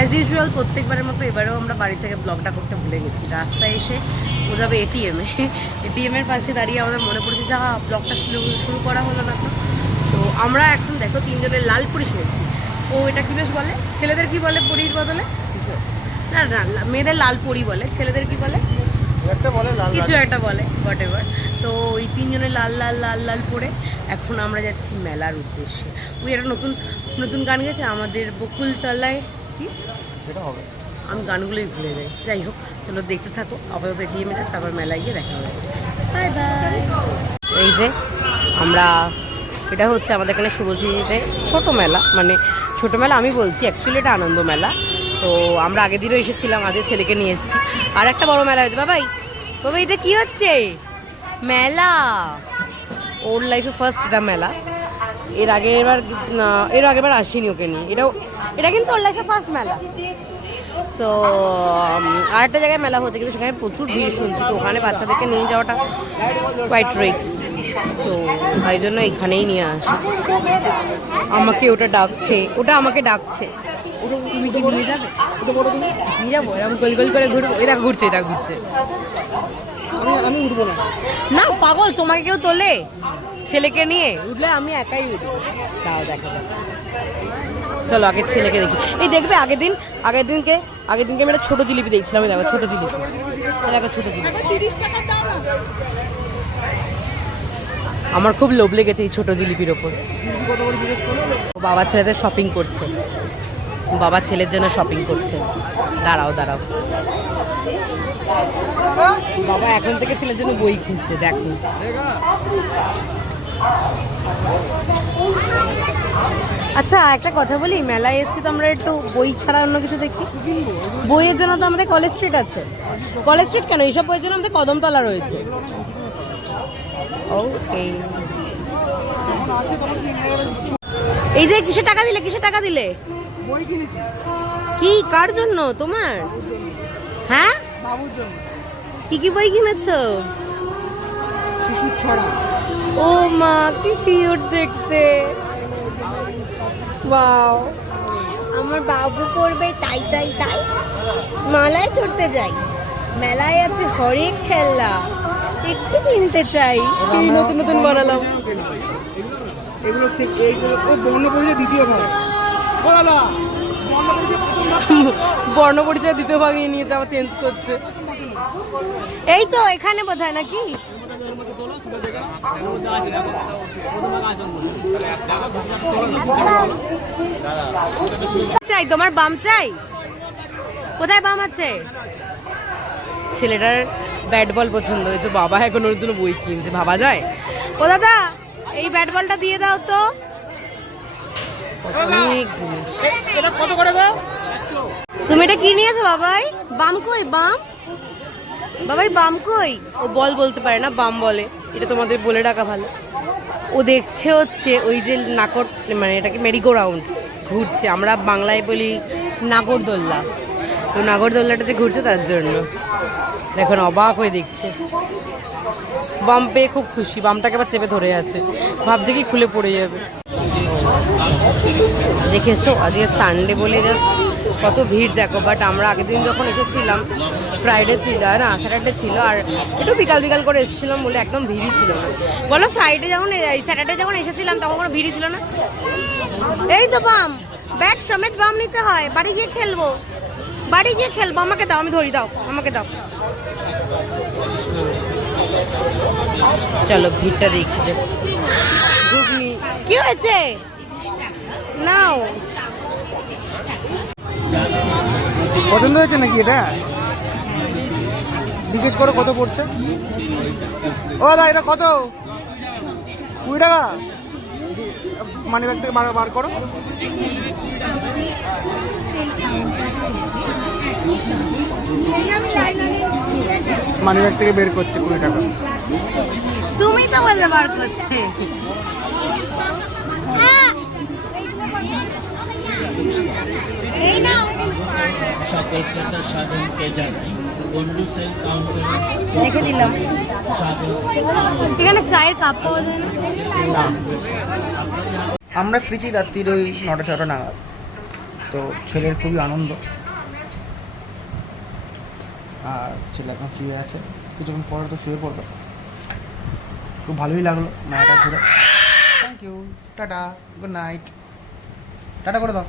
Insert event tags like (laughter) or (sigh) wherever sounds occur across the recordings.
As usual প্রত্যেকবারের মতো এবারেও আমরা বাড়ি থেকে ব্লগটা করতে ভুলে গেছি। রাস্তায় এসে ও যাবে এটিএমে এটিএমের পাশে দাঁড়িয়ে আমাদের মনে পড়েছে যা ব্লগটা শুরু শুরু করা হলো না তো। তো আমরা এখন দেখো তিনজনের লাল পুরি খেয়েছি ও এটা কি বেশ বলে? ছেলেদের কি বলে পুরীর বদলে? না না মেয়েদের লাল পুরি বলে। ছেলেদের কি বলে? কিছু একটা বলে হোয়াট এভার তো ওই তিনজনে লাল লাল লাল লাল পরে এখন আমরা যাচ্ছি মেলার উদ্দেশ্যে। ওই একটা নতুন নতুন গান গেছে আমাদের বকুলতলায় কি? সেটা হবে। আমি গানগুলোই ভুলে যাই। যাই হোক চলো দেখতে থাকো। আপাতত এটিএমে থাক তারপর মেলায় গিয়ে দেখা হয়েছে বাই বাই এই যে আমরা এটা হচ্ছে আমাদের এখানে শুভশ্রীতে ছোট মেলা। মানে ছোট মেলা আমি বলছি অ্যাকচুয়ালি এটা আনন্দ মেলা। তো আমরা আগের দিনও এসেছিলাম আগে ছেলেকে নিয়ে এসেছি। আর একটা বড় মেলা হয়েছে। বাবাই বাবা এটা কি হচ্ছে? মেলা। ওর লাইফে ফার্স্ট এটা মেলা। এর আগে এবার এর আগেবার আসিনি ওকে নিয়ে। এটাও এটা কিন্তু ওর লাইফে ফার্স্ট মেলা। সো আর একটা জায়গায় মেলা হচ্ছে, কিন্তু সেখানে প্রচুর ভিড় শুনছি তো, ওখানে বাচ্চাদেরকে নিয়ে যাওয়াটা কোয়াইট রিক্স সো তাই জন্য এখানেই নিয়ে আসা। আমাকে ওটা ডাকছে, ওটা আমাকে ডাকছে। তুমি কি নিয়ে যাবে? নিয়ে যাব, এরকম গোল গোল করে ঘুরবো। এটা ঘুরছে এটা ঘুরছে। আমি উঠবো না। না, পাগল, তোমাকে কেউ তোলে? ছেলেকে নিয়ে? উঠলে আমি একাই উঠবো। তাও দেখা যাক চলো আগে ছেলেকে দেখি। এই দেখবে আগের দিন, আগের দিনকে আগের দিনকে আমি একটা ছোটো জিলিপি দেখছিলাম, এই দেখো, ছোটো জিলিপি। দেখো, ছোটো জিলিপি। আমার খুব লোভ লেগেছে এই ছোটো জিলিপির ওপর। বাবা ছেলেদের শপিং করছে। বাবা ছেলের জন্য শপিং করছে। দাঁড়াও দাঁড়াও। বাবা এখন থেকে ছেলের জন্য বই কিনছে দেখো। আচ্ছা একটা কথা বলি মেলায় এসেছি তো আমরা একটু বই ছাড়া অন্য কিছু দেখি? বইয়ের জন্য তো আমাদের কলেজ স্ট্রিট আছে। কলেজ স্ট্রিট কেন? এইসব বইয়ের জন্য আমাদের কদমতলা রয়েছে। ওকে এই যে কিসে টাকা দিলে কিসে টাকা দিলে? বই কিনেছি। কি কার জন্য? তোমার? হ্যাঁ? বাবুর জন্য। কি কি বই কিনেছো? ছড়া। ও মা কি কিউট দেখতে। ওয়াও আমার বাবু পড়বে তাই তাই তাই। মেলায় চড়তে যাই। মেলায় আছে হরেক খেলনা। একটু কিনতে চাই। নতুন নতুন বানালাম। এগুলো থেকে এইগুলো ও বর্ণ পরিচয় দ্বিতীয় ভাগ। ও দাদা বর্ণ পরিচয় প্রথম ভাগ। (laughs) বর্ণ পরিচয় দ্বিতীয় ভাগ নিয়ে নিয়েছে আবার চেঞ্জ করছে। এই তো এখানে বোধ হয় নাকি? চাই তোমার বাম চাই? কোথায় বাম আছে? ছেলেটার ব্যাট বল পছন্দ হয়েছে বাবা এখন ওর জন্য বই কিনছে ভাবা যায়? ও দাদা এই ব্যাট বলটা দিয়ে দাও তো। অনেক জিনিস। তুমি এটা কি নিয়েছো বাবাই? বাম কই বাম? বাবাই বাম কই? ও বল বলতে পারে না বাম বলে। এটা তোমাদের বলে রাখা ভালো। ও দেখছে হচ্ছে ওই যে নাকর মানে এটাকে মেরিগো রাউন্ড ঘুরছে। আমরা বাংলায় বলি নাগরদোল্লা। তো নাগরদোল্লাটা যে ঘুরছে তার জন্য। দেখুন অবাক হয়ে দেখছে। বাম পেয়ে খুব খুশি। বামটাকে আবার চেপে ধরে আছে। ভাবছে কি খুলে পড়ে যাবে। দেখেছ? আজকে সানডে বলে জাস্ট কত ভিড় দেখো। বাট আমরা আগের দিন যখন এসেছিলাম ফ্রাইডে ছিল, না স্যাটারডে ছিল, আর একটু বিকাল বিকাল করে এসেছিলাম বলে একদম ভিড়ই ছিল না। বলো ফ্রাইডে যখন স্যাটারডে যখন এসেছিলাম, তখন কোনো ভিড়ই ছিল না? এই তো বাম। ব্যাট সমেত বাম নিতে হয়, বাড়ি গিয়ে খেলব। বাড়ি গিয়ে খেলব, আমাকে দাও, আমি ধরি, দাও, আমাকে দাও। চলো, ভিড়টা দেখি কি হয়েছে? নাও। পছন্দ হয়েছে নাকি এটা? জিজ্ঞেস করো কত পড়ছে? ও দাদা এটা কত? কুড়ি টাকা? মানি ব্যাগ থেকে বার বার করো। মানি ব্যাগ থেকে বের করছে কুড়ি টাকা। তুমি তো বললে বার করতে। এই নাও। সকল সাধনকে জানাই। রেখে দিলাম। এখানে চায়ের কাপ পাওয়া যায় না। আমরা ফ্রিজি রাত্রির ওই নটা ছটা নাগাদ। তো ছেলের খুবই আনন্দ। আর ছেলে এখন শুয়ে আছে। কিছুক্ষণ পরে তো শুয়ে পড়বে। খুব ভালোই লাগল মেলাটা ঘুরে। Thank you tata. Good night tata করে দাও।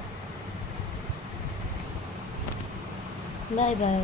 Bye bye